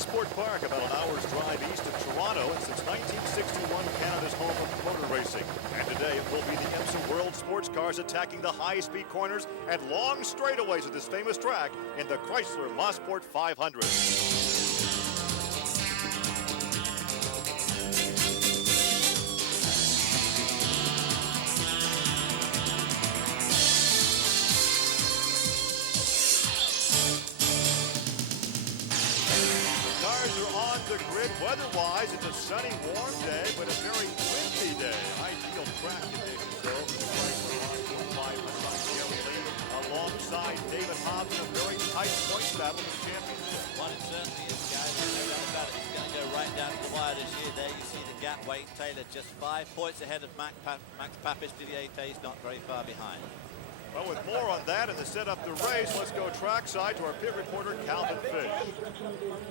Mosport Park, about an hour's drive east of Toronto, and since 1961, Canada's home of motor racing. And today it will be the IMSA World Sports Cars attacking the high-speed corners and long straightaways of this famous track in the Chrysler Mosport 500. The grid weather-wise, it's a sunny, warm day, but a very windy day. Ideal track conditions, though. Alongside David Hobbs in a very tight point battle for the championship. Well, it certainly is, guys. No doubt about it. It's going to go right down to the wire this year. There you see the gap. Wayne Taylor just 5 points ahead of Max PAPIS. Didier Tay's not very far behind. Well, with more on that and to set up the race, let's go trackside to our pit reporter, Calvin Fish.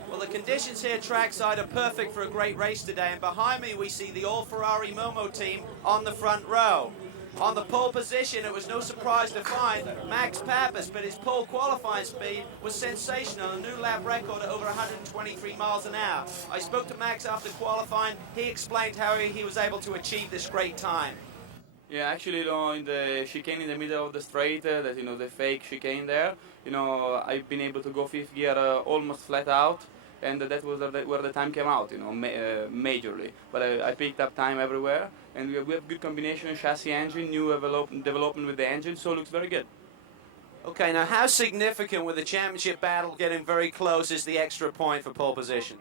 Well, the conditions here trackside are perfect for a great race today, and behind me we see the all-Ferrari Momo team on the front row. On the pole position, it was no surprise to find Max PAPIS, but his pole qualifying speed was sensational, a new lap record at over 123 miles an hour. I spoke to Max after qualifying. He explained how he was able to achieve this great time. Yeah, actually, in the chicane in the middle of the straight, the fake chicane there, I've been able to go fifth gear almost flat out, and that was where the time came out, majorly. But I picked up time everywhere, and we have good combination, chassis engine, new development with the engine, so it looks very good. Okay, now how significant with the championship battle getting very close is the extra point for pole position?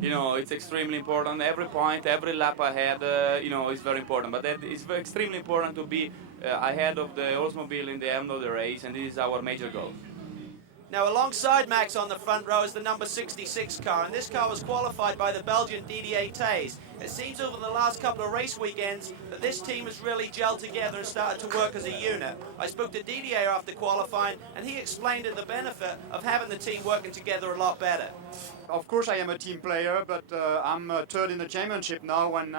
It's extremely important. Every point, every lap ahead, is very important. But it's extremely important to be ahead of the Oldsmobile in the end of the race, and this is our major goal. Now, alongside Max on the front row is the number 66 car, and this car was qualified by the Belgian Didier Tay's. It seems over the last couple of race weekends that this team has really gelled together and started to work as a unit. I spoke to Didier after qualifying, and he explained the benefit of having the team working together a lot better. Of course I am a team player, but I'm third in the championship now, and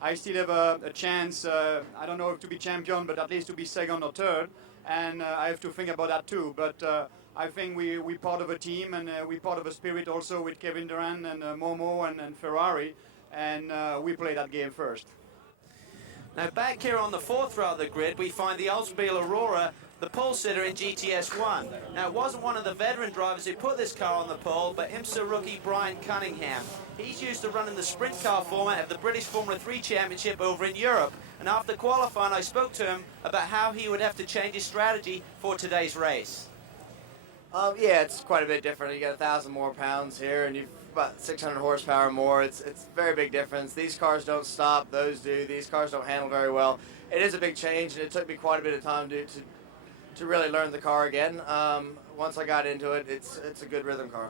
I still have a chance, I don't know if to be champion, but at least to be second or third, and I have to think about that too. But I think we're part of a team, and we're part of a spirit also with Kevin Durant and Momo and Ferrari, and we play that game first. Now back here on the fourth row of the grid, we find the Oldsmobile AURORA, the pole sitter in GTS1. Now it wasn't one of the veteran drivers who put this car on the pole, but IMSA rookie Brian Cunningham. He's used to running the sprint car format of the British Formula 3 Championship over in Europe. And after qualifying, I spoke to him about how he would have to change his strategy for today's race. Yeah, it's quite a bit different. You got 1,000 more pounds here, and you've about 600 horsepower more. It's a very big difference. These cars don't stop; those do. These cars don't handle very well. It is a big change, and it took me quite a bit of time to really learn the car again. Once I got into it, it's a good rhythm car.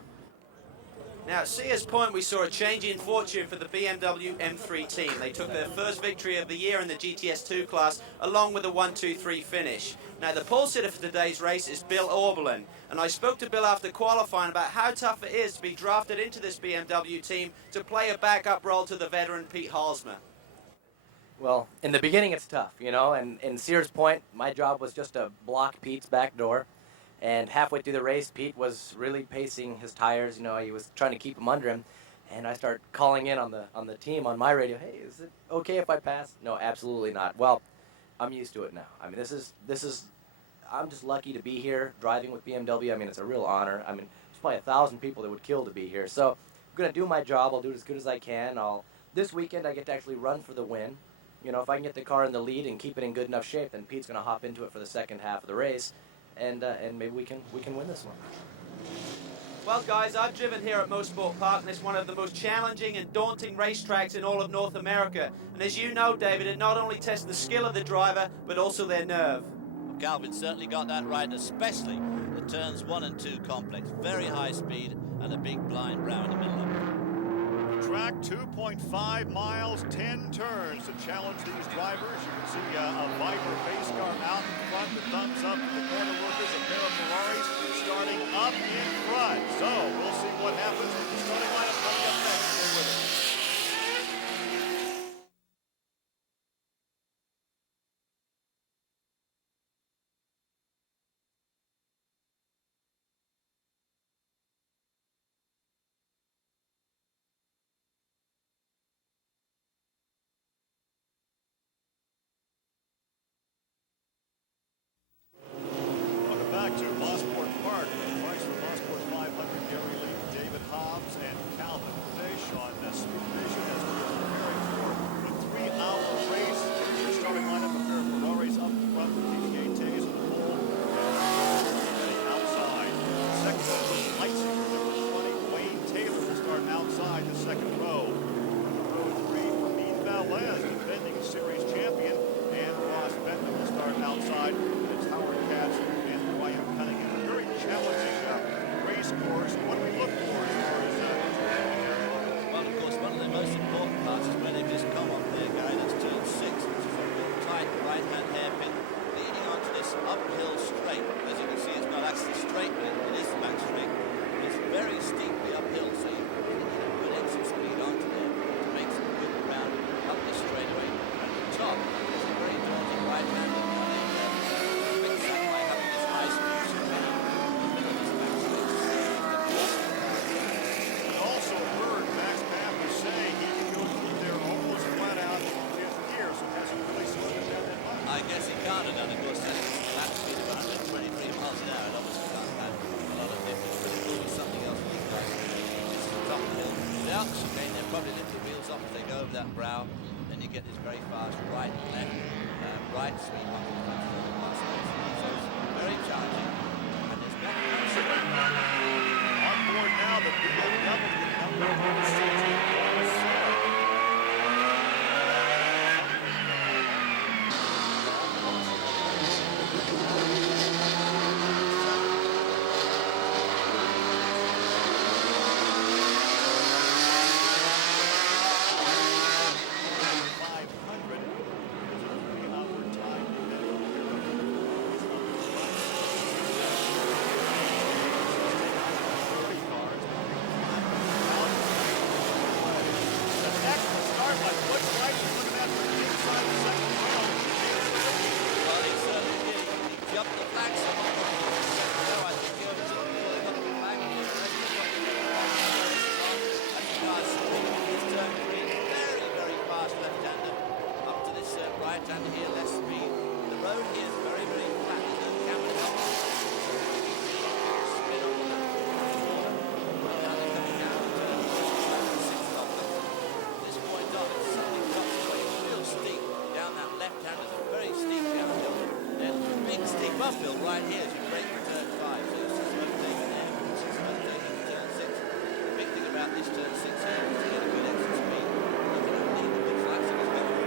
Now at Sears Point, we saw a change in fortune for the BMW M3 team. They took their first victory of the year in the GTS2 class, along with a 1-2-3 finish. Now the pole sitter for today's race is Bill AUBERLEN, and I spoke to Bill after qualifying about how tough it is to be drafted into this BMW team to play a backup role to the veteran Pete Halsma. Well, in the beginning it's tough, and in Sears Point, my job was just to block Pete's back door. And halfway through the race, Pete was really pacing his tires. He was trying to keep them under him. And I start calling in on the team on my radio. Hey, is it okay if I pass? No, absolutely not. Well, I'm used to it now. I mean, this is. I'm just lucky to be here driving with BMW. I mean, it's a real honor. I mean, there's probably 1,000 people that would kill to be here. So I'm gonna do my job. I'll do it as good as I can. This weekend I get to actually run for the win. If I can get the car in the lead and keep it in good enough shape, then Pete's gonna hop into it for the second half of the race. And maybe we can win this one. Well, guys, I've driven here at Mosport Park, and it's one of the most challenging and daunting racetracks in all of North America. And as you know, David, it not only tests the skill of the driver, but also their nerve. Calvin certainly got that right, especially the turns 1 and 2 complex. Very high speed and a big blind brow in the middle of it. Track 2.5 miles, 10 turns to challenge these drivers. You can see a Viper pace car out in front, the thumbs up to the corner workers, a pair of Ferraris starting up in front. So we'll see what happens with the starting lineup coming up next. Stay with us. I guess he can't have done, of course, that lap speed of 123 miles an hour. It obviously can't have had a lot of difference, but it's always something else with these guys. This is the top of the hill. Without the chicane, they'll probably lift the wheels off as they go over that brow. Then you get this very fast right and left, right sweep up in front of the bus. So it's very challenging. And there's not On board now, the BMW number 16. uphill right here as you break the turn 5. So it's just overtaking there. It's just overtaking turn 6. The big thing about this turn 6 here is to get a good exit speed. You can lead the good flags and it's going to be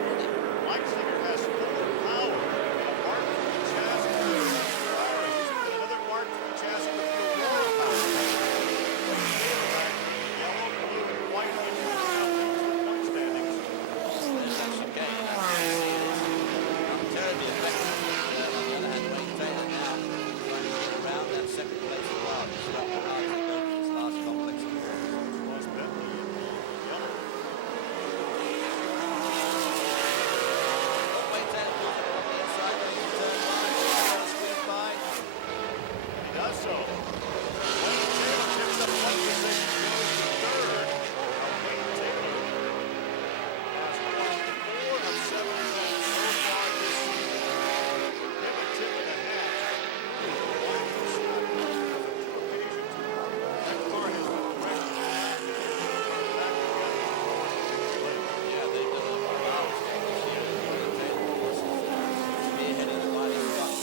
Leitzinger has full power. A Mark III chassis with a FERRARI. Another Mark III chassis with the AURORA power. Yellow, blue, and white on the point standings. There's that chicane. Not terribly effective. On the other hand, Wayne Taylor now trying to get around that second place as well. He's got the car to go to this last complex of Plus Bentley in yellow. Wayne Taylor pulls it on the inside, going to turn 1. Trying to squeeze by. He does so. Wayne Taylor picks up one position, goes to third. Wayne Taylor has won 4 of 7 runs so far this season. Give a tip and a half. That car has been directed back Yeah, they've done a marvelous job this year. Wayne Taylor, of course, is spearheading the Riley Scott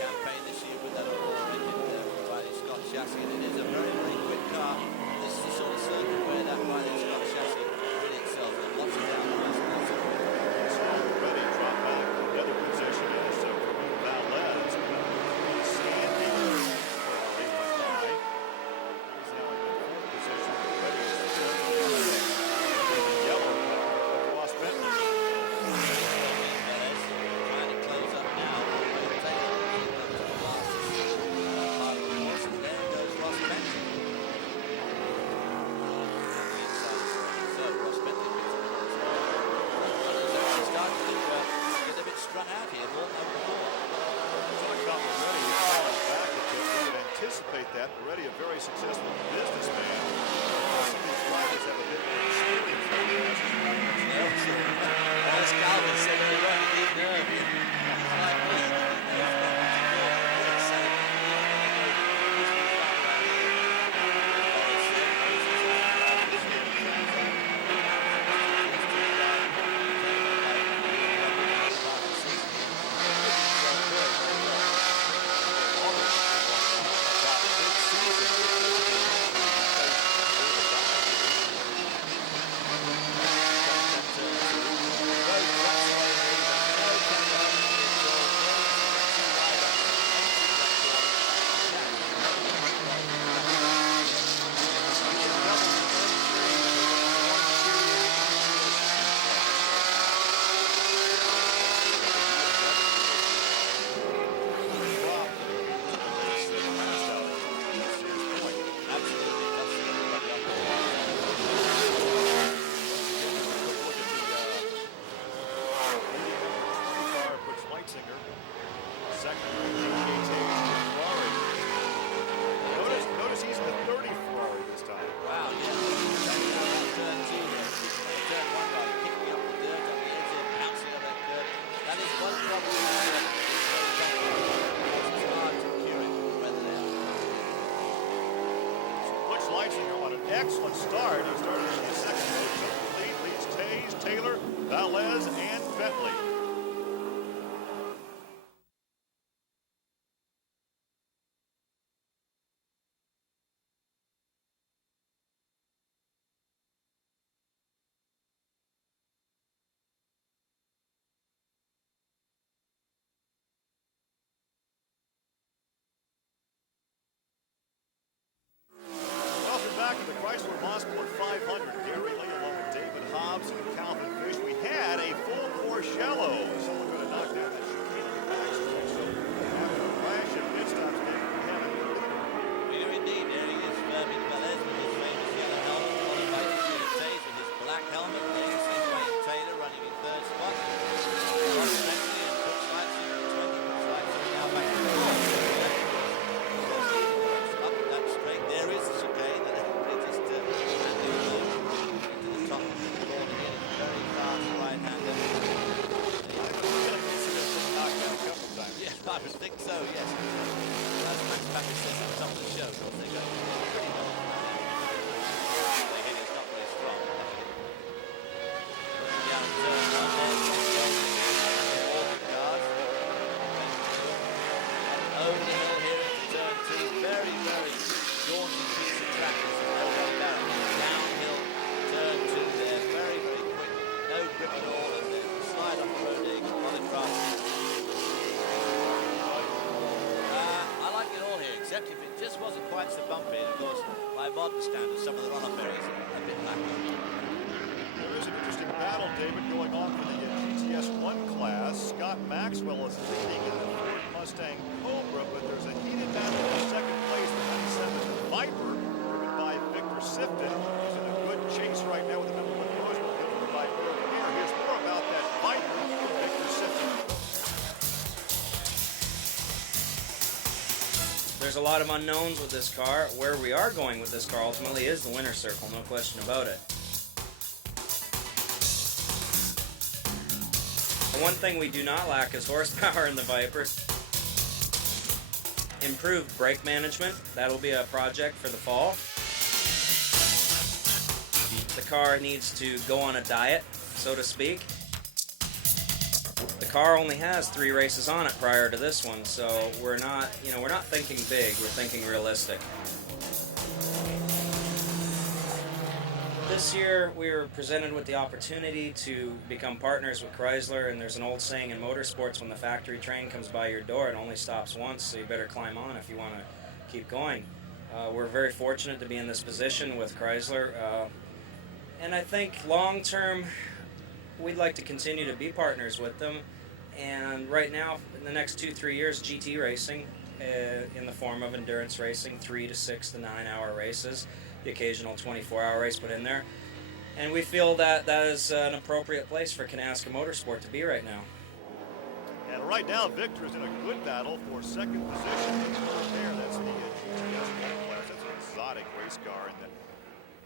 campaign this year with that Aurora engine, Riley Scott chassis, and it is a very, very quick car. This is the sort of circuit where that Riley Scott chassis really excels. There are lots of downforce and lots of already dropped back to the other position as VELEZ. Sandy Ferrari was by. He's now in the fourth position. Ready is fifth. The yellow car across Bentley. VELEZ trying to close up now. Wayne Taylor goes to the last part of the course, and there goes Ross Bentley. So Ross Bentley picks up the course. He's actually starting to get a bit strung out here. Walk over the ball. Talk about Moretti, who's fallen back a bit. We would anticipate that. Moretti, a very successful businessman. Some of these drivers have a bit more experience than he has. As Calvin said, we won't need nerve. He's like me. He knows what to do. Yes, so Notice he's in the 30 Ferrari this time. wow, yeah. Turn 2, turn 1 right, kicking up the dirt on the exit, bouncing up that curve. That is one problem. Leitzinger on an excellent start. He started in the second position. Lead leads Tays, Taylor, VELEZ, and Bentley. Welcome back to the Chrysler Mosport 500. Gary Lee along with David Hobbs and Calvin Fish. We had a full Porschello. Someone going to knock down that chicane in the backstretch. So after a flash of pit stops, David, we have a good leader. We do indeed. There he is, FERMIN VELEZ with his famous yellow helmet, followed by Peter Tays with his black helmet. There you see Wayne Taylor running in third spot. Ross Bentley and Brooks Leitzinger in 20. Brooks Leitzinger now back to the fourth. Up that straight. There is the chicane, and everybody just into the top of the corner here. Very fast right-hander. Yes, I would think so, yes. As Max PAPIS says at the top of the show, of course, they go pretty well. They hit is not very strong. Down turn one there, all the cars. Over the hill here into turn two. Very, very daunting piece of track. There's no doubt about it. Downhill turn two there. Very, very quick. No grip at all. And then slide off the road there. On the cross. I like it all here, except if it just wasn't quite so bumpy. And of course, by modern standards, some of the runoff areas are a bit lacking. There is an interesting battle, David, going on for the GTS 1 class. Scott Maxwell is leading in the Ford Mustang Cobra, but there's a heated battle for second place for 97 Viper, driven by Victor Sifton. He's in a good chase right now with the number 1 Roosevelt, driven by HOERR. Here's more about that Viper from Victor Sifton. There's a lot of unknowns with this car. Where we are going with this car ultimately is the winner's circle, no question about it. The one thing we do not lack is horsepower in the Viper. Improved brake management, that'll be a project for the fall. The car needs to go on a diet, so to speak. The car only has 3 races on it prior to this one, so we're not thinking big, we're thinking realistic. This year we were presented with the opportunity to become partners with Chrysler, and there's an old saying in motorsports, when the factory train comes by your door, it only stops once, so you better climb on if you want to keep going. We're very fortunate to be in this position with Chrysler, and I think long term we'd like to continue to be partners with them. And right now, in the next 2-3 years, GT racing in the form of endurance racing, 3 to 6 to 9 hour races, the occasional 24-hour race put in there. And we feel that that is an appropriate place for Canasca Motorsport to be right now. And right now, Victor is in a good battle for second position. There, that's the GTS 1 class. That's an exotic race car, and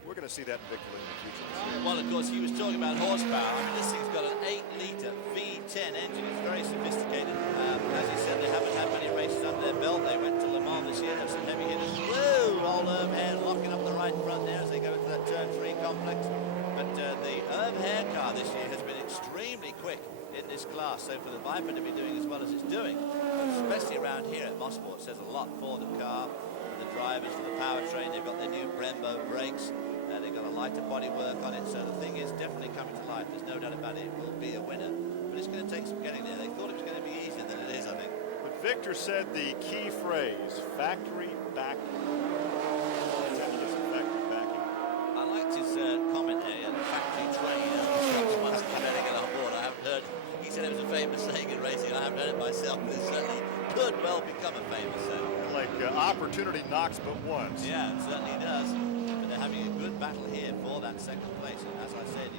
we're going to see that in Victor in the future. Well, of course, he was talking about horsepower. I mean, this thing's got an 8-litre V10 engine. It's very sophisticated. As he said, they haven't had many races under their belt. They went to Le Mans this year. There's some heavy hitters. Woo! Old HOERR locking up the right front there as they go into that turn 3 complex. But the HOERR car this year has been extremely quick in this class. So for the Viper to be doing as well as it's doing, especially around here at Mosport, says a lot for the car, for the drivers, for the powertrain. They've got their new Brembo brakes. They've got a lighter bodywork on it, so the thing is definitely coming to life. There's no doubt about it. It will be a winner, but it's going to take some getting there. They thought it was going to be easier than it is, I think. But Victor said the key phrase, factory backing. I liked his comment there, the factory train. Once he better get on board. I haven't heard. He said it was a famous saying in racing. I haven't heard it myself, but it certainly could well become a famous saying. Like opportunity knocks but once. Yeah, it certainly does. They're having a good battle here for that second place, and as I said,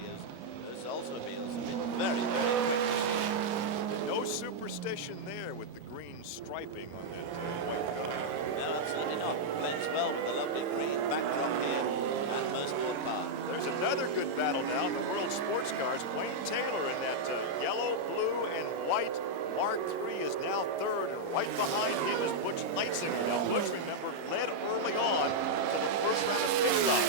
those Oldsmobiles have been very, very quick. No superstition there with the green striping on that white car. No, absolutely not. Blends well with the lovely green backdrop here at Mosport Park. There's another good battle now in the World Sports Cars. Wayne Taylor in that yellow, blue, and white Mark III is now third, and right behind him is Butch Leitzinger. Now, Butch, remember, led early on to the first first round of pit stop.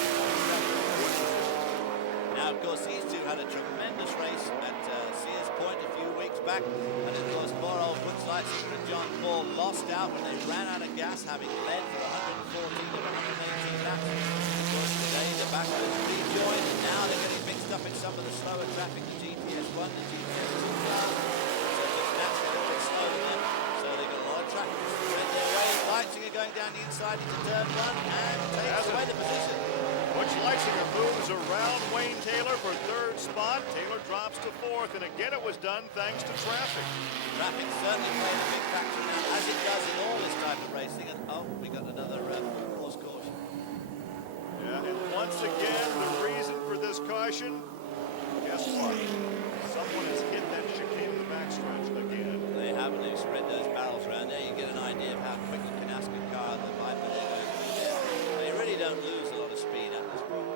Now, of course, these two had a tremendous race at Sears Point a few weeks back, and of course, poor old Butch Leitzinger and John Paul lost out when they ran out of gas, having led for 114 of 118 laps. Of course, today the backers rejoined, and now they're getting mixed up in some of the slower traffic, the GPS1, the GPS2 cars. So just naturally a bit slow to them. So they've got a lot of traffic to spread their way. Leitzinger going down the inside into turn 1 and takes away the position. Butch Leitzinger moves around Wayne Taylor for third spot. Taylor drops to fourth, and again it was done thanks to traffic. Traffic certainly played a big factor now, as it does in all this type of racing. And oh, we got another horse caution. Yeah, and once again, the reason for this caution, guess what? Someone has hit that chicane in the backstretch again. They haven't. They've spread those barrels around there. You get an idea of how quick a Canasca car the Viper they're going through there. They really don't lose a lot of speed at this point.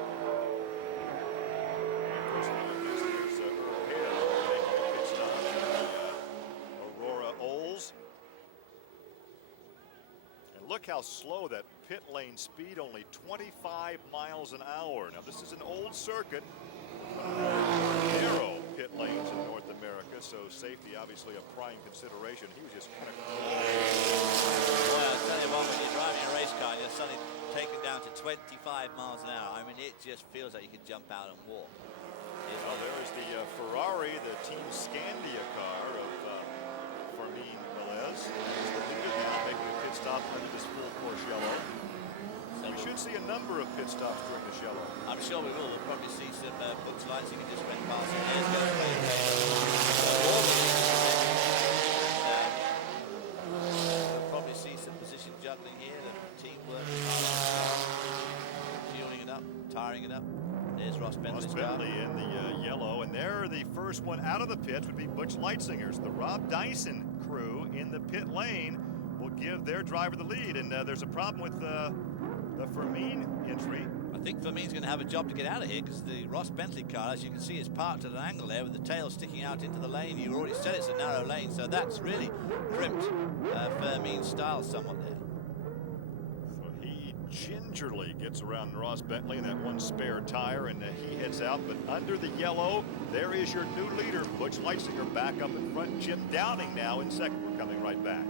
Aurora Olds. And look how slow that pit lane speed, only 25 miles an hour. Now this is an old circuit, narrow pit lanes in North America, so safety obviously a prime consideration. He was just kind of Well, I'll tell you what, when you're driving a race car, you're suddenly taken down to 25 miles an hour. I mean, it just feels like you could jump out and walk. well, there is the Ferrari, the Team Scandia car of FERMIN VELEZ. He's the leader now, making a pit stop under this full Porsche yellow. We should see a number of pit stops during this yellow. I'm sure we will. We'll probably see some Butch Leitzinger just went past. And there's going to we'll probably see some position juggling here. The teamwork, fueling it up, tiring it up. There's Ross Bentley's car. Bentley in the yellow, and there the first one out of the pits would be Butch Leitzinger's. The Rob Dyson crew in the pit lane will give their driver the lead, and there's a problem with the FERMIN entry. I think FERMIN's going to have a job to get out of here because the Ross Bentley car, as you can see, is parked at an angle there with the tail sticking out into the lane. You already said it's a narrow lane, so that's really crimped FERMIN's style somewhat there. So he gingerly gets around Ross Bentley in that one spare tire, and he heads out. But under the yellow, there is your new leader, Butch Leitzinger, back up in front. Jim Downing now in second. We're coming right back.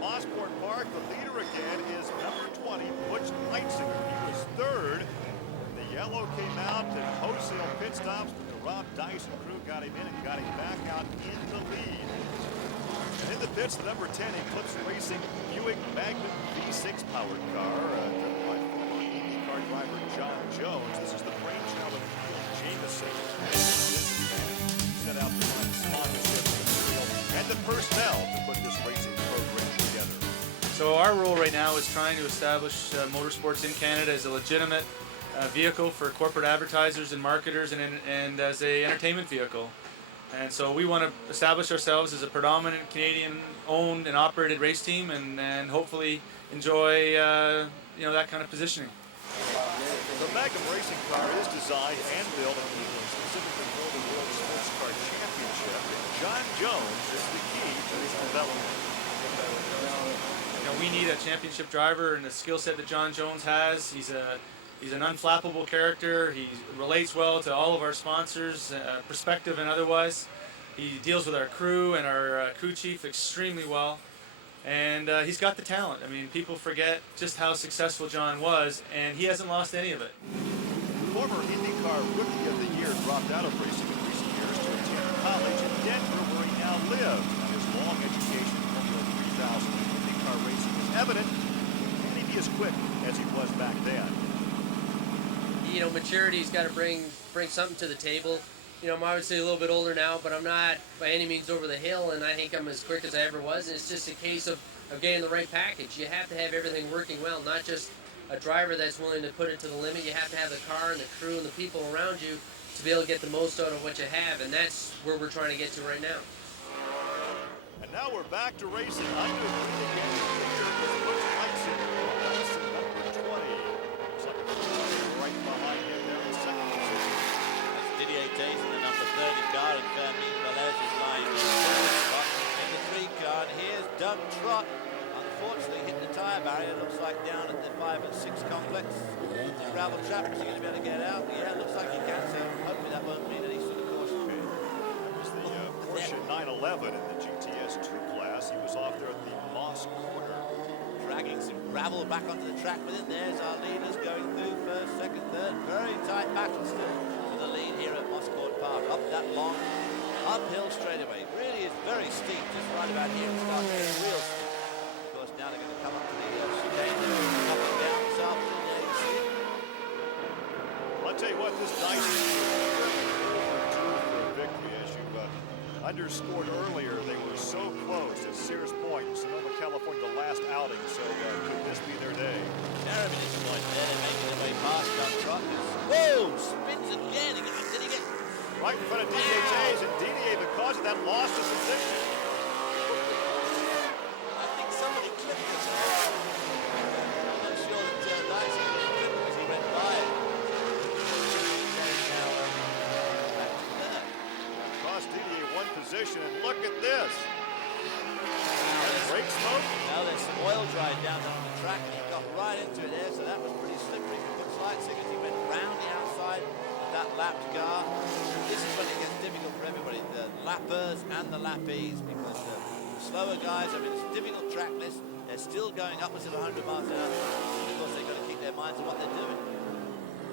Mosport Park, the leader again is number 20, Butch Leitzinger. He was third. The yellow came out in wholesale pit stops, but the Rob Dyson crew got him in and got him back out in the lead. And in the pits, the number 10 Eclipse Racing Buick Magnum V6 powered car, driven by former IndyCar driver John Jones. This is the brainchild of Neil Jameson. Set out to find sponsorship material and the personnel to put this racing program together. So our role right now is trying to establish motorsports in Canada as a legitimate vehicle for corporate advertisers and marketers, and as a entertainment vehicle. And so we want to establish ourselves as a predominant Canadian-owned and operated race team, and hopefully enjoy that kind of positioning. The Magnum racing car is designed and built in England specifically for the World Sports Car Championship. And John Jones is the key to this development. We need a championship driver, and the skill set that John Jones has. He's an unflappable character. He relates well to all of our sponsors, prospective and otherwise. He deals with our crew and our crew chief extremely well. And he's got the talent. I mean, people forget just how successful John was, and he hasn't lost any of it. Former IndyCar Rookie of the Year dropped out of racing in recent years to attend college in Denver, where he now lives. His long education in Formula 3000 IndyCar racing is evident. Can he be as quick as he was back then? Maturity's got to bring something to the table. I'm obviously a little bit older now, but I'm not by any means over the hill, and I think I'm as quick as I ever was. And it's just a case of getting the right package. You have to have everything working well, not just a driver that's willing to put it to the limit. You have to have the car and the crew and the people around you to be able to get the most out of what you have, and that's where we're trying to get to right now. And now we're back to racing under the again. Here is Butch LEITZINGER, number 20. Looks like it's right behind him there in second position. That's Didier Tays in the number 30 car, and FERMIN VELEZ is lying in the 3 car. And here's Doug Trott. Unfortunately, hit the tyre barrier. Looks like down at the 5 and 6 complex. The gravel trap. Is he going to be able to get out? Yeah, looks like he can. So hopefully that won't mean any sort of caution. It was the Porsche 911 in the GTS 2 class. He was off there at the Moss corner. Dragging some gravel back onto the track with it. There's our leaders going through first, second, third. Very tight battle still for the lead here at Mosport Park. Up that long uphill straightaway. Really is very steep. Just right about here it starts getting real steep. Of course, now they're going to come up to the chicane. They're going up and down this afternoon. There you see it. Well, I'll tell you what, this nice for victory, as you underscored earlier, they were so close at Sears Point, Sonoma, California, the last outing. So could this be their day? Jeremy is point there. They're making their way past Doug Trott. Whoa! Spins again. Did he get... Right in front of Didier Tays, and Didier, because of that, lost his position. I think somebody clipped us. I'm not sure that Leipzig clipped him as he went by. Now back to third. Cost Didier one position, and look at this. Brake smoke. Now there's some oil dried down there on the track, and he got right into it there, so that was pretty slippery for Butch LEITZINGER as he went round the outside of that lapped car. This is when it gets difficult for everybody, the lappers and the lappies, because the slower guys, I mean, it's a difficult track list. They're still going upwards of 100 miles an hour. Of course, they've got to keep their minds on what they're doing.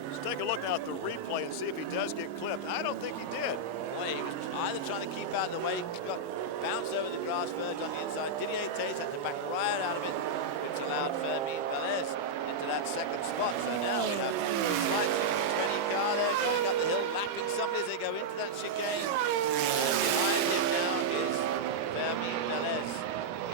Let's take a look now at the replay and see if he does get clipped. I don't think he did. Well, he was either trying to keep out of the way, got bounced over the grass verge on the inside. Didier Tays had to back right out of it, which allowed FERMIN VELEZ into that second spot. So now we have LEITZINGER 20 car there going up the hill, lapping somebody as they go into that chicane. And behind him now is FERMIN VELEZ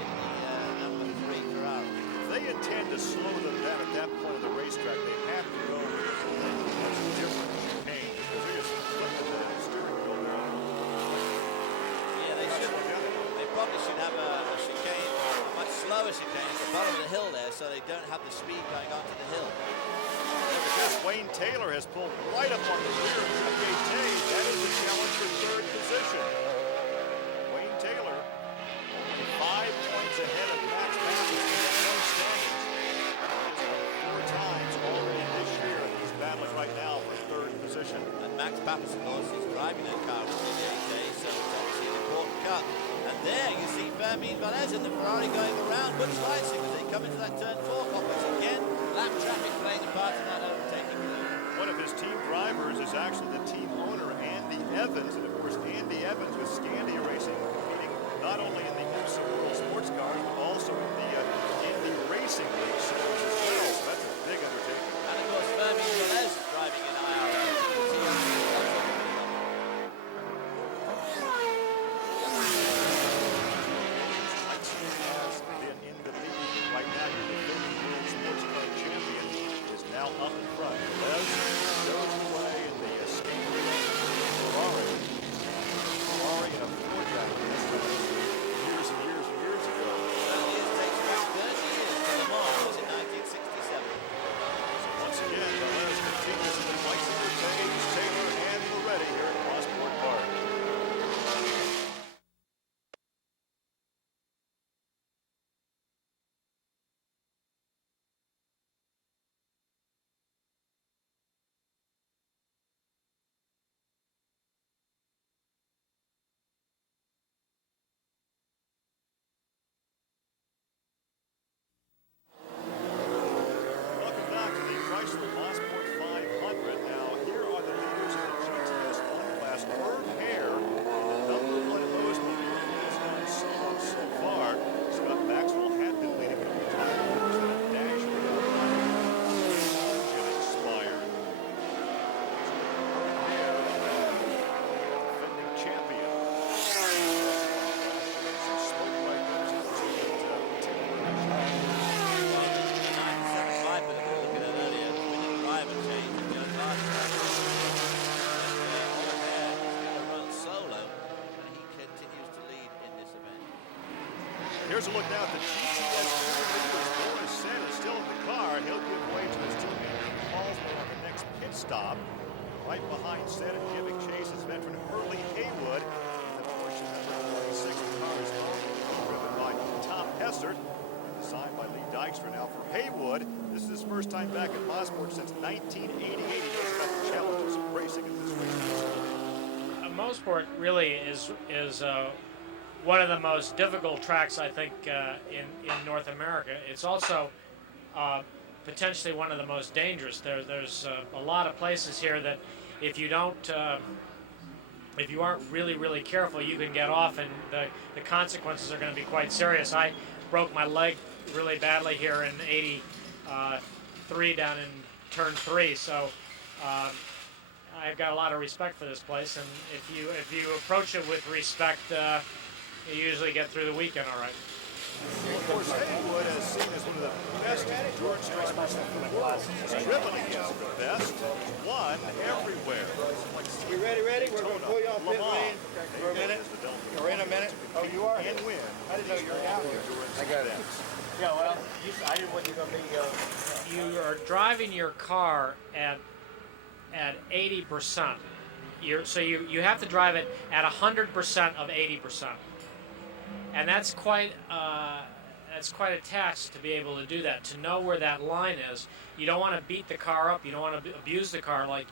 in the number 3 Ferrari. If they intend to slow them down at that point of the racetrack, they have to go with a different chicane, because they're just flipping the steering wheel there. Yeah, they should. They probably should have a chicane, a much slower chicane at the bottom of the hill there, so they don't have the speed going onto the hill. Look at this, Wayne Taylor has pulled right up on the rear of Didier Tays. That is the challenge for third position. Wayne Taylor only 5 points ahead of Max PAPIS in the point standings. He's won 4 times already this year, and he's battling right now for third position. And Max PAPIS, of course, is driving that car with Didier Tays, so it's obviously an important cut. And there you see FERMIN VELEZ in the Ferrari going around Butch LEITZINGER as they come into that turn 4 complex. Again, lap traffic playing a part in that overtaking. One of his team drivers is actually the team owner, Andy Evans. And of course, Andy Evans with Scandia Racing, competing not only in the IMSA World Sports Cars, but also in the Indy Racing League series as well. So that's a big undertaking. And of course, FERMIN VELEZ is driving in IRL. Right now, your defending World Sports Car champion is now up in front. Les goes away in the escape Ferrari. Ferrari and a Ford back years and years and years ago. Well, it takes about 30 years to Le Mans was in 1967. So once again, Les continues to LEITZINGER, Tays, Taylor, and Moretti here at Mosport Park. Here's a look now at the GTS leaders. Boris Said is still in the car. He'll give way to his teammate Paulsboro on the next pit stop. Right behind Said and giving chase is veteran HURLEY Haywood. And the Porsche number 26 car is driven by Tom Hessert. Designed by Lee Dykstra. Now for Haywood, this is his first time back at Mosport since 1988. He knows about the challenges of racing in this race. Mosport really is one of the most difficult tracks, I think, in North America. It's also potentially one of the most dangerous. There's a lot of places here that if you don't, if you aren't really careful, you can get off, and the consequences are going to be quite serious. I broke my leg really badly here in '83 down in turn 3, so I've got a lot of respect for this place, and if you approach it with respect, you usually get through the weekend all right. Of course, Haywood is seen as one of the best endurance drivers in the world. He's driven against the best, won everywhere. You ready? We're going to pull you off pit lane for a minute. Or in a minute. Oh, you are? And win. I didn't know you were out here. I got it. Yeah, well, I didn't want you to be... You are driving your car at 80%. So you have to drive it at 100% of 80%. And that's quite a task to be able to do that, to know where that line is. You don't want to beat the car up. You don't want to abuse the car. Like,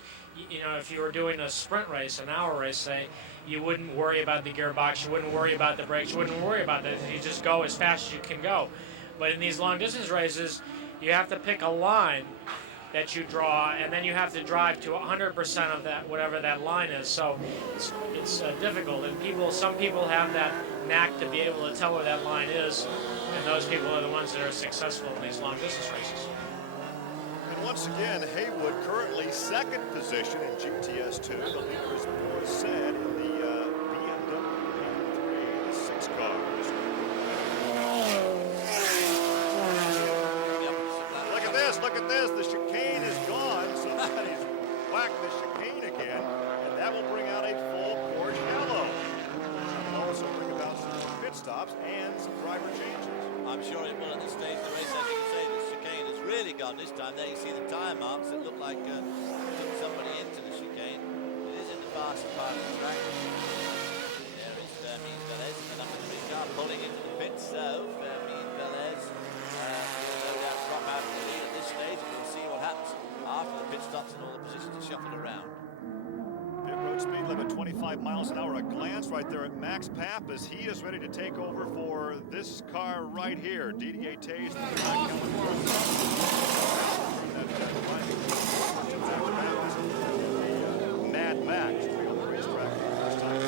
you know, if you were doing a sprint race, an hour race, say, you wouldn't worry about the gearbox. You wouldn't worry about the brakes. You wouldn't worry about that. You just go as fast as you can go. But in these long distance races, you have to pick a line that you draw, and then you have to drive to 100% of that, whatever that line is. So it's difficult, and some people have that knack to be able to tell where that line is, and those people are the ones that are successful in these long distance races. And once again, Haywood currently second position in GTS2. The leader is Boris Said in the BMW M3, the 6 car. Look at this, the chicane is gone. Somebody's whacked the chicane again, and that will bring out a full Porsche yellow. It'll also bring about some pit stops and some driver changes. I'm sure it will at this stage of the race. As you can say, the chicane has really gone this time. There you see the tyre marks that look like took somebody into the chicane. It is in the faster part of the track. There is Fermin VELEZ, the number 3 car, pulling into the pit. So Fermin VELEZ will no doubt drop out of the lead at this stage, and we'll see what happens after the pit stops and all the positions are shuffled around. Pit road speed limit 25 miles an hour. A glance right there at Max Papis. He is ready to take over for this car right here. DDA Tays. Mad Max. On the racetrack for the first time.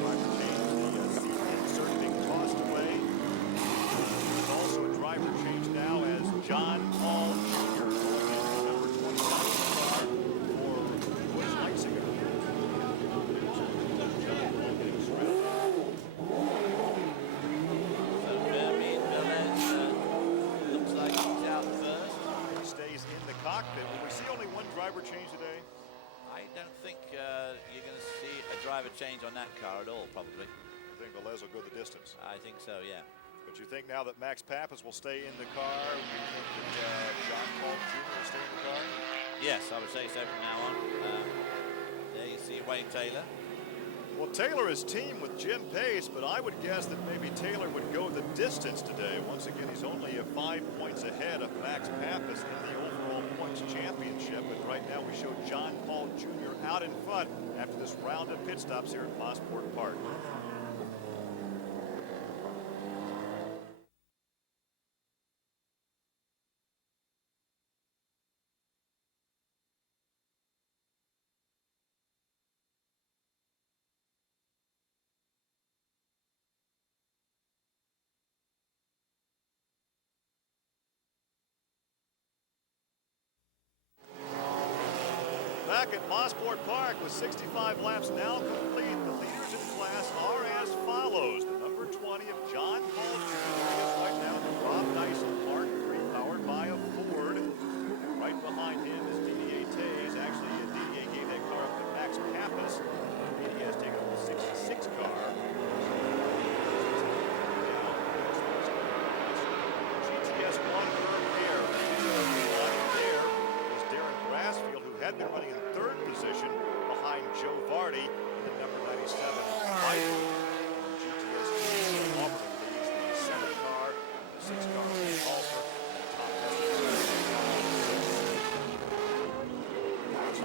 Driver change. The insert being tossed away. There's also a driver change now as John Paul Jr. number 29 car for Busch Leitzinger. So Fermin VELEZ looks like he's out first. He stays in the cockpit. Will we see only one driver change today? I don't think you're going to see a driver change on that car at all, probably. I think VELEZ will go the distance. I think so, yeah. But you think now that Max Papis will stay in the car, you think that John Paul Jr. will stay in the car? Yes, I would say so from now on. There you see Wayne Taylor. Well, Taylor is teamed with Jim Pace, but I would guess that maybe Taylor would go the distance today. Once again, he's only 5 points ahead of Max Papis in the overall points championship. But right now we show John Paul Jr. out in front after this round of pit stops here at Mosport Park. Back at Mosport Park with 65 laps now complete. The leaders in class are as follows. The number 20 of John Paul Jr. is right now the Rob Dyson Mark III, powered by a Ford. And right behind him is DDA Tays. Actually, DDA gave that car up to Max Papis. DDA has taken up the 66 car. had been running in third position behind Joe Vardy, the number 97 Viper. GTS Auburn leads the 7 car, the 6 car Pete Halsmer, and Tom Hester.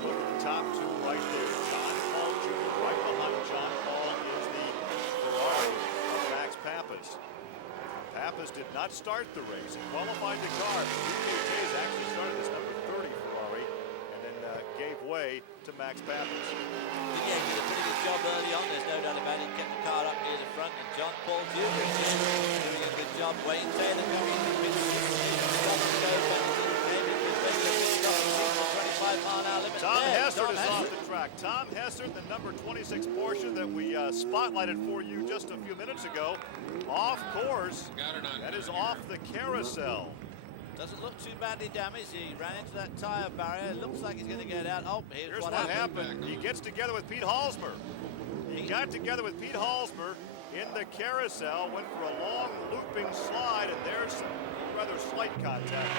Look at the top two right there. John Paul Jr. right behind John Paul is the Ferrari of Max Papis. Papis did not start the race. He qualified the car. DKJ's actually started this number 30 Ferrari and then gave way to Max Papis. Yeah, he did a pretty good job early on, there's no doubt about it. Kept the car up near the front, and John Paul Jr. doing a good job. Wayne Taylor coming in the pit. Stop and go, maybe stop and see the 25-mile-an-hour limit. Tom there. Hessert Tom is Hessert. off the track. Tom Hessert, the number 26 Porsche that we spotlighted for you just a few minutes ago. Off course. That is off the carousel. Doesn't look too badly damaged. He ran into that tire barrier. It looks like he's going to get out. Oh, Here's what happened. He gets together with Pete Halsmer. He got together with Pete Halsmer in the carousel, went for a long looping slide, and there's some rather slight contact.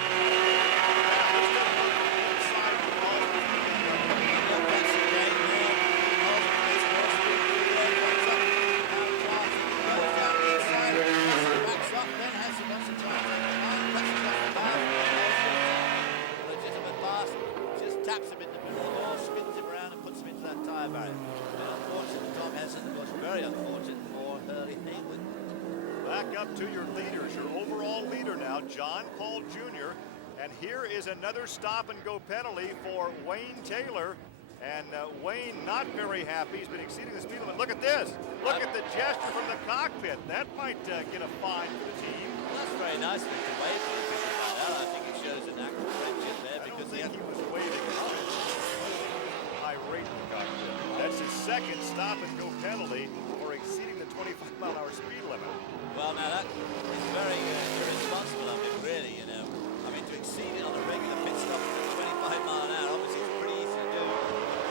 Taps him in the middle or spins him around and puts him into that tyre barrier. Unfortunate for Tom Hessert, of course, very unfortunate for Hurley Haywood. Back up to your leaders, your overall leader now, John Paul Jr. And here is another stop-and-go penalty for Wayne Taylor. And Wayne not very happy. He's been exceeding the speed limit. Look at this. Look at the gesture from the cockpit. That might get a fine for the team. Well, that's very nice of him to wave for the official by that. I think it shows an act of friendship there because he was waving irate in the cockpit. That's his second stop-and-go penalty for exceeding the 25-mile-an-hour speed limit. Well, now that is very irresponsible of him, really, you know. I mean, to exceed it on a regular pit stop at 25 mile an hour, obviously it's pretty easy to do.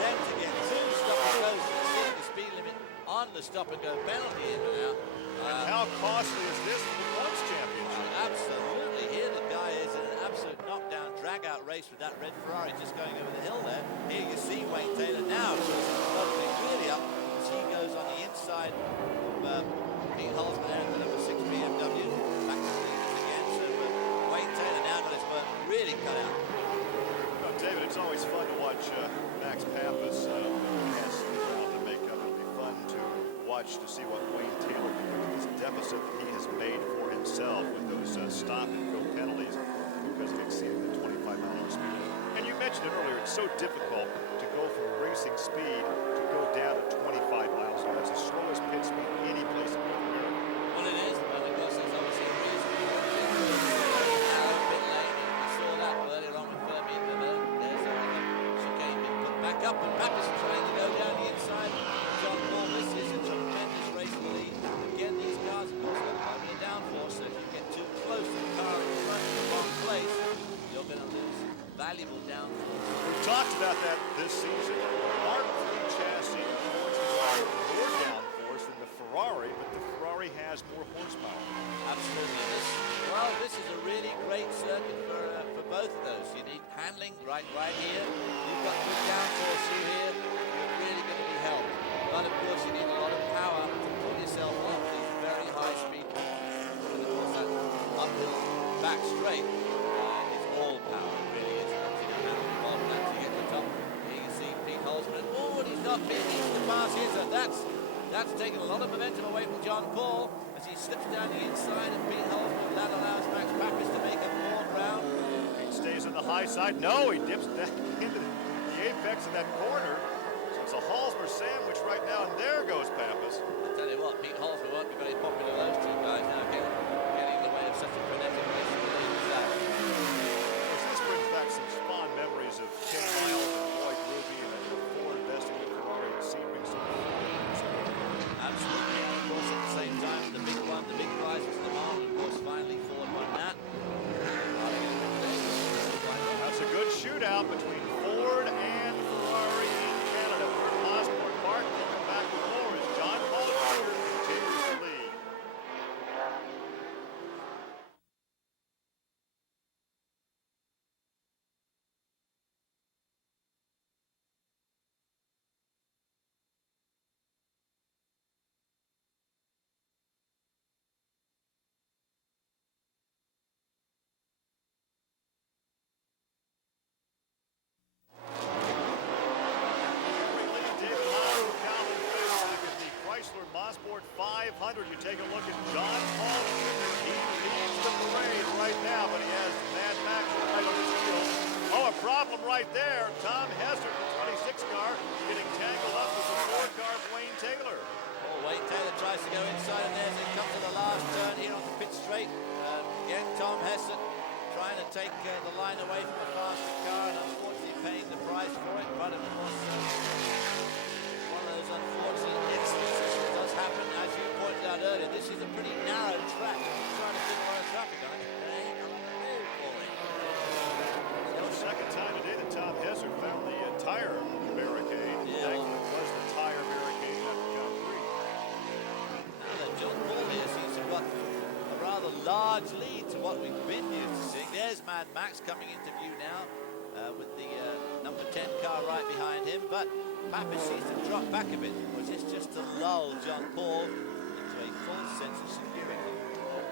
Then to get two stop-and-goes and exceed the speed limit on the stop-and-go penalty in and out. And how costly is this for the points championship? Absolutely. Here the guy is in an absolute knockdown, drag-out race with that red Ferrari just going over the hill there. Here you see Wayne Taylor now opening really up as he goes on the inside of Pete Halsmer there in the number 6 BMW. Back to the leaders again. So Wayne Taylor now got his work really cut out. Well, David, it's always fun to watch Max Papis pass throughout the makeup. It'll be fun to watch to see what Wayne Taylor can do with this deficit that he has made for himself with those stop-and-go penalties because of exceeding the 25-mile-an-hour speed limit. And you mentioned it earlier, it's so difficult to go from racing speed to go down to 25 miles an hour. That's the slowest pit speed any place in North America. Well, it is, but of course there's obviously a reason for it. Narrow pit lane, we saw that earlier on with FERMIN. There's a chicane being put back up, and Papis trying to go down the inside. John Paul, this is a tremendous race for lead. Again, these cars, of course, got a little bit of downforce, so if you get too close to the car in front in the wrong place, you're going to lose valuable downforce. We've talked about that this season. The Mark III chassis unfortunately more downforce than the Ferrari, but the Ferrari has more horsepower. Absolutely. This is a really great circuit for both of those. You need handling right here. You've got good downforce through here. You're really going to be helped. But of course you need a lot of power to pull yourself off these very high speed corners. And of course that uphill back straight is all power. It really is. You know, how involved that to get to the top. Here you see Pete Halsmer. Oh, and he's not being easy to pass here, so that's taken a lot of momentum away from John Paul as he slips down the inside of Pete Halsmer. That allows Max Papis to make up more ground. He stays on the high side. No, he dips back into the apex of that corner. So it's a Halsmer sandwich right now, and there goes Papis. I tell you what, Pete Halsmer won't be very popular, those two guys now, getting in the way of such a frenetic race as that. Of course, this brings back some fond memories of Ken Miles and Lloyd Ruby and Ford investing in Ferrari and Sebring. Absolutely, and of course at the same time, the big one, the big prize was Le Mans, and of course finally Ford won that. That's a good shootout between Ford and Ferrari in Canada. We're at Mosport Park. We'll come back with more as John Paul Jr. continues to lead. 500. You take a look at John Paul Jr. He leads the parade right now, but he has Mad Max right on his heels. Oh, a problem right there. Tom Hessert, the 26 car, getting tangled up with the 4 car Wayne Taylor. Oh, Wayne Taylor tries to go inside, and there's it comes to the last turn here on the pit straight. Again, Tom Hessert trying to take the line away from a faster car, and unfortunately paying the price for it. But it was one of those unfortunate instances that does happen. As you pointed out earlier, this is a pretty narrow track. He's trying to fit a lot of traffic on it. There ain't a room for it. So the second time today that Tom Hessert found the tire barricade. Yeah. Thankfully, it was the tire barricade after count 3. Now that John Paul here seems to have got a rather large lead to what we've been used to seeing. There's Mad Max coming into view now with the number 10 car right behind him, but PAPIS seems to drop back a bit. Was this just to lull John Paul into a false sense of security?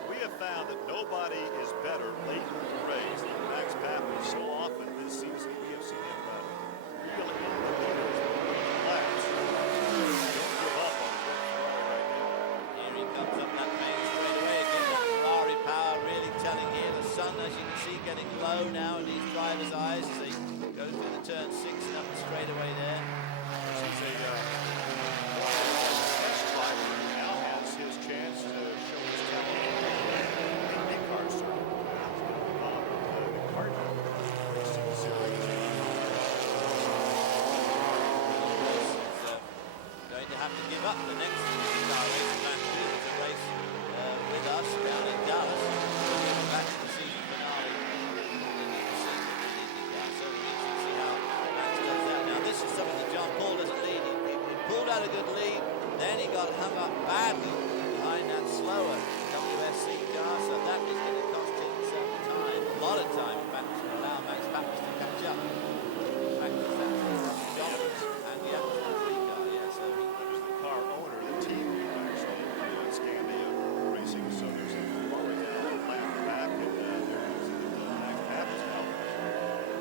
We have found that nobody is better late in the race than Max Papis. So often this season we have seen him really in the leaders laps. Don't give up on the Ferrari right now. Here he comes up that main straightaway again. That Ferrari power really telling here. The sun, as you can see, getting low now in these drivers' eyes as they go through the turn 6 and up the straightaway there. This is a test driver who now has his chance to show his talent in the IndyCar circuit. The kart racing series. Going to have to give up the next IndyCar race plan to do to race with us down in Dallas. We'll get back to the season finale in IndyCar. So we need to see how Max does that. Now this is something that John Paul doesn't lead. He pulled out a good lead, then he got hung up badly behind that slower WSC car, so that is going to cost him some time, a lot of time, in fact, to allow Max Papis to catch up. In fact, that's John and the MKIII car, yeah, so he There's the car owner, the team leader, actually, Scambia Racing. So there's a Ferrari now lap back, and there's Max Papis now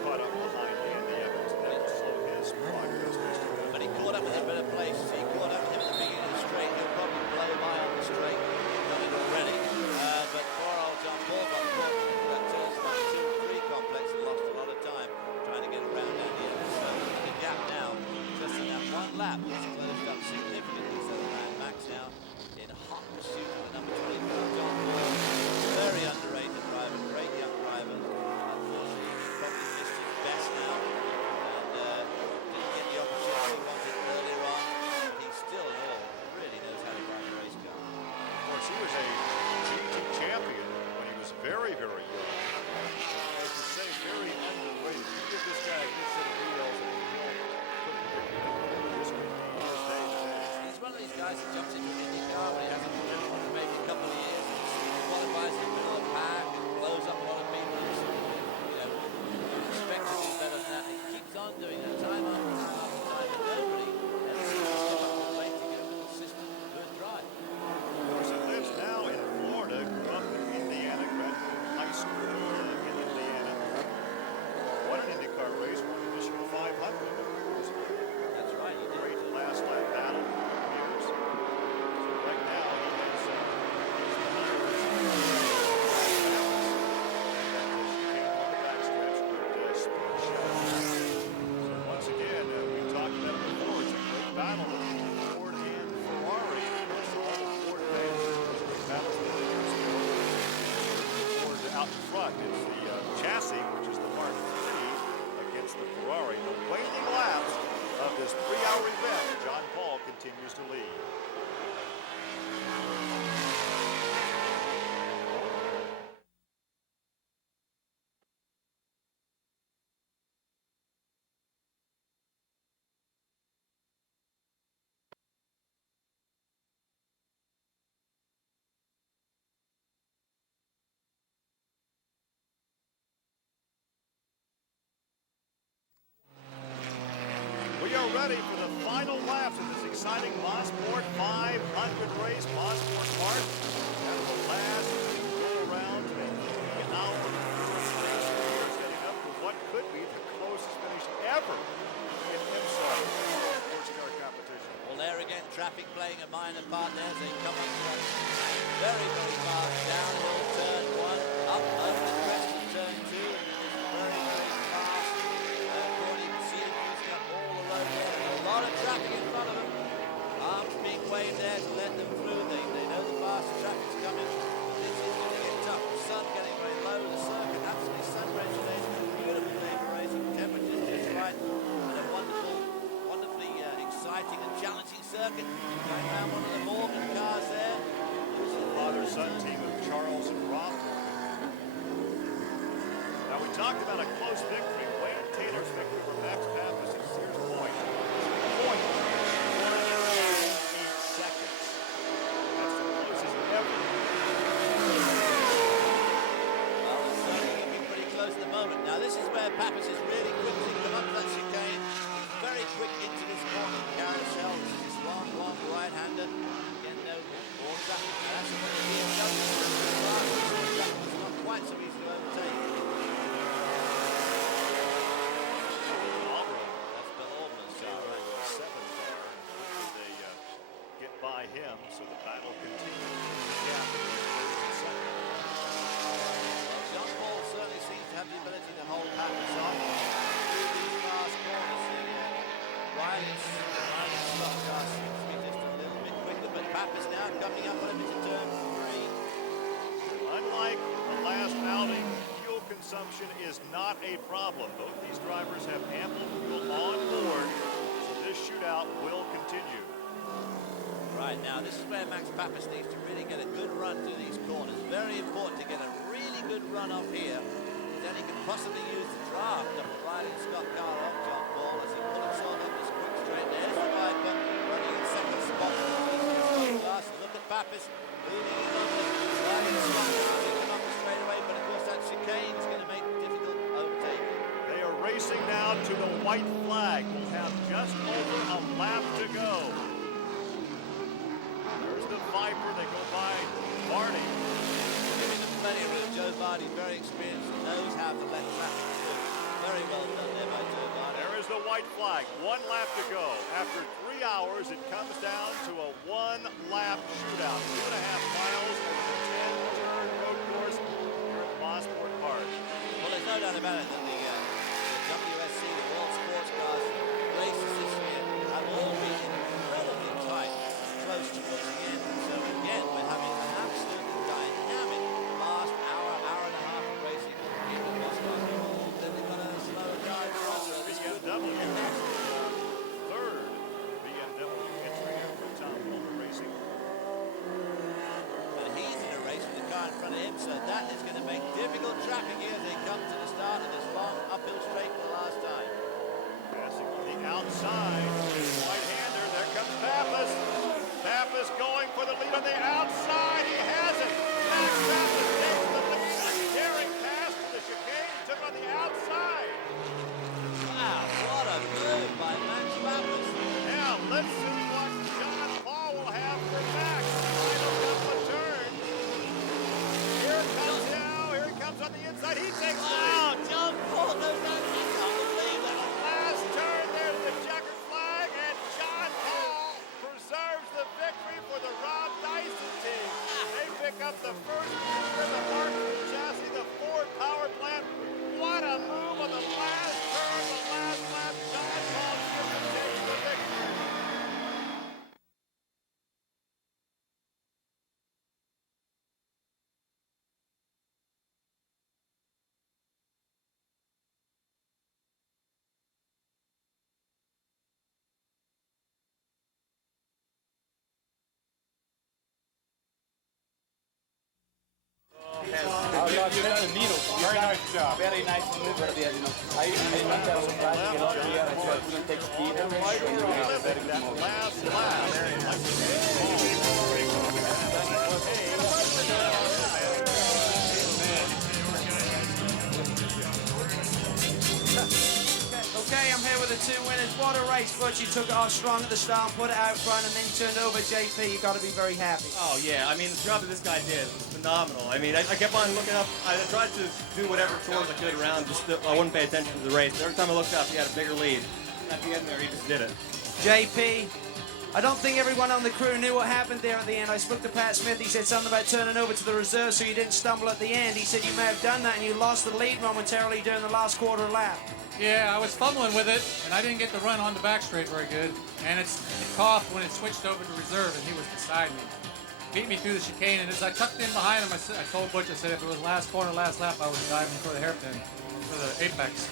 caught up behind Andy Evans. That will slow his progress. But he caught up with him in a place. He caught up with him at the beginning of the straight. He'll probably blow by on the straight. He's done it already. But poor old John Paul got caught in that turns 1, 2, 3 complex and lost a lot of time trying to get around Andy Evans. So the gap now, just in that one lap, has closed up significantly. So Max now in hot pursuit of the number 24 John Paul. Very underrated driver, great young driver. Unfortunately, he's probably missed his best now. Didn't get the opportunity he wanted earlier on. He still in all really knows how to ride a race car. Of course, he was a GT champion when he was very, very young. As you say, very underrated. You give this guy a good set of wheels and he'll put a history in his day to day. He's one of these guys that jumps into an IndyCar when he hasn't driven one for maybe a couple of years. He qualifies in the middle of the pack and blows up a lot of people. Expect to do better than that. He keeps on doing that time after time after time, and nobody ever seems to step up to the plate to give him a consistent good drive. Of course, he lives now in Florida, grew up in Indiana, graduated high school in Indiana. Won an IndyCar race, won an additional 500. That's right, he did. Great last lap battle for years. So right now, he has he's behind So once again, we talked about it before. It's a great battle between Ford and Ferrari. Of course, all the Ford fans, the battles that they used to Ford out in front. It's the chassis, which is the Mark III, against the Ferrari. The waning laps of this 3-hour event, John Paul continues to lead. We are ready for the final laps of this exciting Mosport 500 race. Mosport Park. That will last go around an hour and 4 race. We are setting up for what could be the closest finish ever in IMSA sports car competition. Well, there again, traffic playing a minor part there as they come up to us very, very fast. Downhill turn 1, up over the crest of turn 2, and it is very, very fast. Corny, you can see it using up all the road there. A lot of traffic in front of them. Arms being waved there to let them through. They know the faster traffic's coming. But this is going to get tough. The sun getting very low. The circuit absolutely sun-drenched today. It's been a beautiful day for racing. Temperature's just right. And a wonderfully exciting and challenging circuit. Going around one of the Morgan cars there. Father-son team of Charles and Rob. Now we talked about a close victory. Wayne Taylor's victory for Max Papis at Sears Point. 0.188 seconds. That's the closest ever. Well, it's certainly going to be pretty close at the moment. Now this is where Papis is really quick to come up that chicane. He's very quick into this corner. Carousel, this is long right-hander. Again, no more traffic. Now that's what the BMW is not quite so easy to overtake. That's Bill Alderman's car, right? 7th car. Hopefully they get by him, so the battle continues. Yeah. Well, John Paul certainly seems to have the ability to hold Papis off through these fast corners. Riley's stock car seems to be just a little bit quicker, but Papis now coming up on him into turn 3. Unlike the last outing, fuel consumption is not a problem. Both these drivers have ample fuel on board, so this shootout will continue. Right, now this is where Max Papis needs to really get a good run through these corners. Very important to get a really good run off here. Then he can possibly use the draft of the Riley Scott car off John Paul as he pulls himself up this quick straight. There's the Viper running in second spot. Glass. Look at Papis moving in on the Riley Scott car. He come up straight away, but of course that chicane is going to make it difficult overtaking. They are racing now to the white flag. We'll have just over a lap to go. There's the Viper. They go by Barney. Giving them plenty of room. Joe Vardy's very experienced and knows how to let traffic through. Very well done there by Joe Vardy. There is the white flag. 1 lap to go. After 3 hours, it comes down to a 1-lap shootout. 2.5 miles over the 10-turn road course here at Mosport Park. Well, there's no doubt about it that the WSC, the World Sports Cars races this year have all been incredibly tight, close to pushing in. So again, we're having an absolutely dynamic last hour and a half of racing in the Mosport. Then they've got a slower driver on BMW. Third BMW entry here for Tom Wilmer Racing. But he's in a race with the car in front of him, so that is going to make difficult traffic here as they come to the start of this long uphill straight for the last time. Passing on the outside. Right-hander. There comes Papis. Papis going for the lead on the outside. He has it. Max Papis takes the lead. A daring pass to the chicane. He took on the outside. Wow, what a move by Max Papis. Now, let's see what John Paul will have for Max. Final couple of turns. Here it comes now. Here he comes on the inside. He takes the lead. Wow, John Paul goes down. I can't believe that. The last turn there to the checkered flag, and John Paul preserves the victory for the Rob Dyson team. They pick up the first for the Mark chassis, the Ford power plant. What a move on the last turn, the last lap. John Paul takes the victory. You've done a needle. Very nice job. Very nice move at the end. I went there with Bradley a lot here and so I couldn't take speed. And very good move. Last lap. Okay, I'm here with the 2 winners. What a race. Butch, you took it off strong at the start, put it out front, and then you turned over. JP, you got to be very happy. Oh, yeah. I mean, the job that this guy did was phenomenal. I mean, I kept on looking up. I tried to do whatever chores I could around, just I wouldn't pay attention to the race. Every time I looked up, he had a bigger lead. At the end there, he just did it. JP, I don't think everyone on the crew knew what happened there at the end. I spoke to Pat Smith. He said something about turning over to the reserve so you didn't stumble at the end. He said you may have done that and you lost the lead momentarily during the last quarter lap. Yeah, I was fumbling with it, and I didn't get the run on the back straight very good. And it coughed when it switched over to reserve, and he was beside me. Beat me through the chicane, and as I tucked in behind him, I told Butch, I said if it was last corner, last lap, I was diving for the hairpin, for the apex.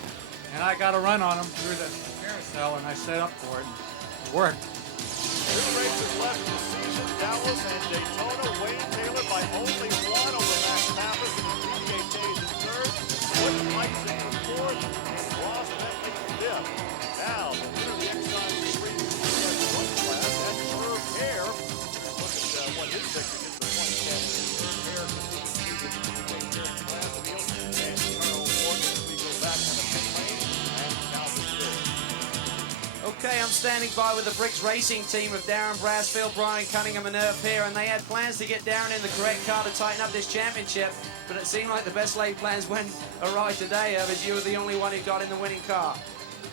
And I got a run on him through the carousel, and I set up for it. It worked. 2 races left in the season. Dallas and Daytona. Wayne Taylor by only 1 over Max Papis and PJ Tays in third. Butch LEITZINGER fourth. And Ross Bentley fifth. Now, the winner of the EXXON 3 GS1 class, that's HOERR. Look at what his victory is. The point standard is HOERR. Class field. And Carl Morgan as we go back on the pit lane. And Calvin Fish. Okay, I'm standing by with the Bricks Racing team of Darren Brasfield, Brian Cunningham, and Irv here, and they had plans to get Darren in the correct car to tighten up this championship, but it seemed like the best laid plans went awry today, Irv, as you were the only one who got in the winning car.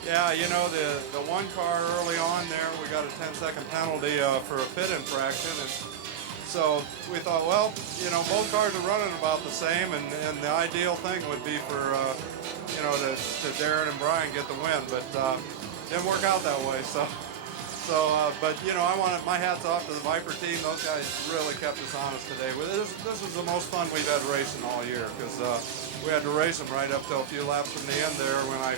Yeah, you know, the one car early on there, we got a 10-second penalty for a pit infraction, and so we thought, well, you know, both cars are running about the same, and the ideal thing would be for, you know, to Darren and Brian get the win, but didn't work out that way. But you know, I wanted my hats off to the Viper team. Those guys really kept us honest today. This was the most fun we've had racing all year because we had to race them right up till a few laps from the end there when I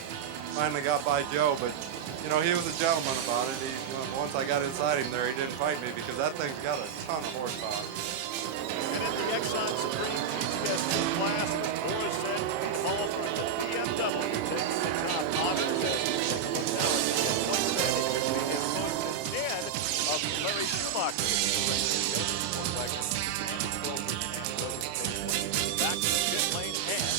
finally got by Joe. But you know, he was a gentleman about it. Once I got inside him there, he didn't fight me because that thing's got a ton of horsepower. And in the EXXON Supreme GS2 class, as Boris said, all for the BMW taking the top honors. Of Larry Schumacher. Back to the pit lane and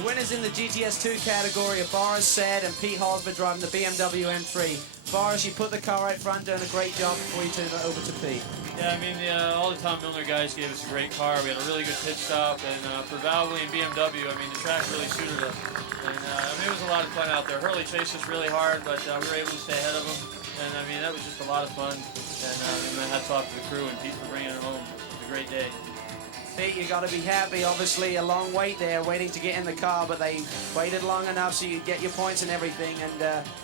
The winners in the GTS2 category are Boris Said and Pete Hosmer driving the BMW M3. Boris, you put the car out front, doing a great job before you turn it over to Pete. Yeah, I mean, all the Tom Milner guys gave us a great car. We had a really good pit stop, and for Valvoline and BMW, I mean, the track really suited us. And I mean, it was a lot of fun out there. Hurley chased us really hard, but we were able to stay ahead of him. And I mean, that was just a lot of fun. And hats off to the crew and Pete for bringing it home. It was a great day. Pete, you got to be happy. Obviously, a long wait there, waiting to get in the car, but they waited long enough so you get your points and everything, and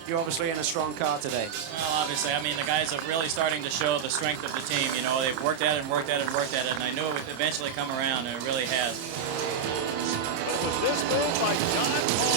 you're obviously in a strong car today. Well, obviously, I mean, the guys are really starting to show the strength of the team. You know, they've worked at it and worked at it and worked at it, and I knew it would eventually come around, and it really has. It was this move by John Paul